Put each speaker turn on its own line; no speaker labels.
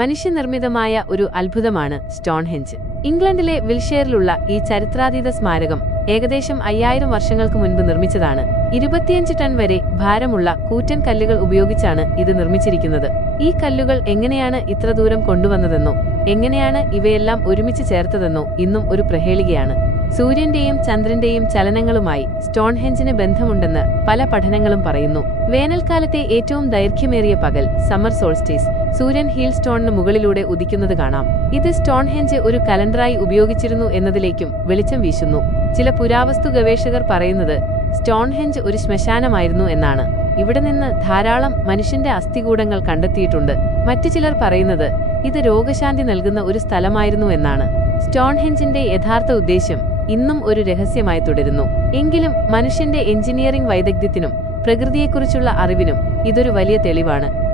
മനുഷ്യനിർമ്മിതമായ ഒരു അത്ഭുതമാണ് സ്റ്റോൺഹെഞ്ച് ഇംഗ്ലണ്ടിലെ വിൽഷെയറിലുള്ള ഈ ചരിത്രാതീത സ്മാരകം ഏകദേശം അയ്യായിരം വർഷങ്ങൾക്ക് മുൻപ് നിർമ്മിച്ചതാണ്. ഇരുപത്തിയഞ്ച് ടൺ വരെ ഭാരമുള്ള കൂറ്റൻ കല്ലുകൾ ഉപയോഗിച്ചാണ് ഇത് നിർമ്മിച്ചിരിക്കുന്നത്. ഈ കല്ലുകൾ എങ്ങനെയാണ് ഇത്ര ദൂരം കൊണ്ടുവന്നതെന്നോ എങ്ങനെയാണ് ഇവയെല്ലാം ഒരുമിച്ച് ചേർത്തതെന്നോ ഇന്നും ഒരു പ്രഹേളികയാണ്. സൂര്യന്റെയും ചന്ദ്രന്റെയും ചലനങ്ങളുമായി സ്റ്റോൺഹെഞ്ചിന് ബന്ധമുണ്ടെന്ന് പല പഠനങ്ങളും പറയുന്നു. വേനൽക്കാലത്തെ ഏറ്റവും ദൈർഘ്യമേറിയ പകൽ സമ്മർ സോൾസ്റ്റീസ് സൂര്യൻ ഹീൽ സ്റ്റോണിന് മുകളിലൂടെ ഉദിക്കുന്നത് കാണാം. ഇത് സ്റ്റോൺഹെഞ്ച് ഒരു കലണ്ടറായി ഉപയോഗിച്ചിരുന്നു എന്നതിലേക്കും വെളിച്ചം വീശുന്നു. ചില പുരാവസ്തു ഗവേഷകർ പറയുന്നത് സ്റ്റോൺഹെഞ്ച് ഒരു ശ്മശാനമായിരുന്നു എന്നാണ്. ഇവിടെ നിന്ന് ധാരാളം മനുഷ്യന്റെ അസ്ഥികൂടങ്ങൾ കണ്ടെത്തിയിട്ടുണ്ട്. മറ്റു ചിലർ പറയുന്നത് ഇത് രോഗശാന്തി നൽകുന്ന ഒരു സ്ഥലമായിരുന്നു എന്നാണ്. സ്റ്റോൺഹെഞ്ചിന്റെ യഥാർത്ഥ ഉദ്ദേശ്യം ഇന്നും ഒരു രഹസ്യമായി തുടരുന്നു. എങ്കിലും മനുഷ്യന്റെ എഞ്ചിനീയറിംഗ് വൈദഗ്ധ്യത്തിനും പ്രകൃതിയെക്കുറിച്ചുള്ള അറിവിനും ഇതൊരു വലിയ തെളിവാണ്.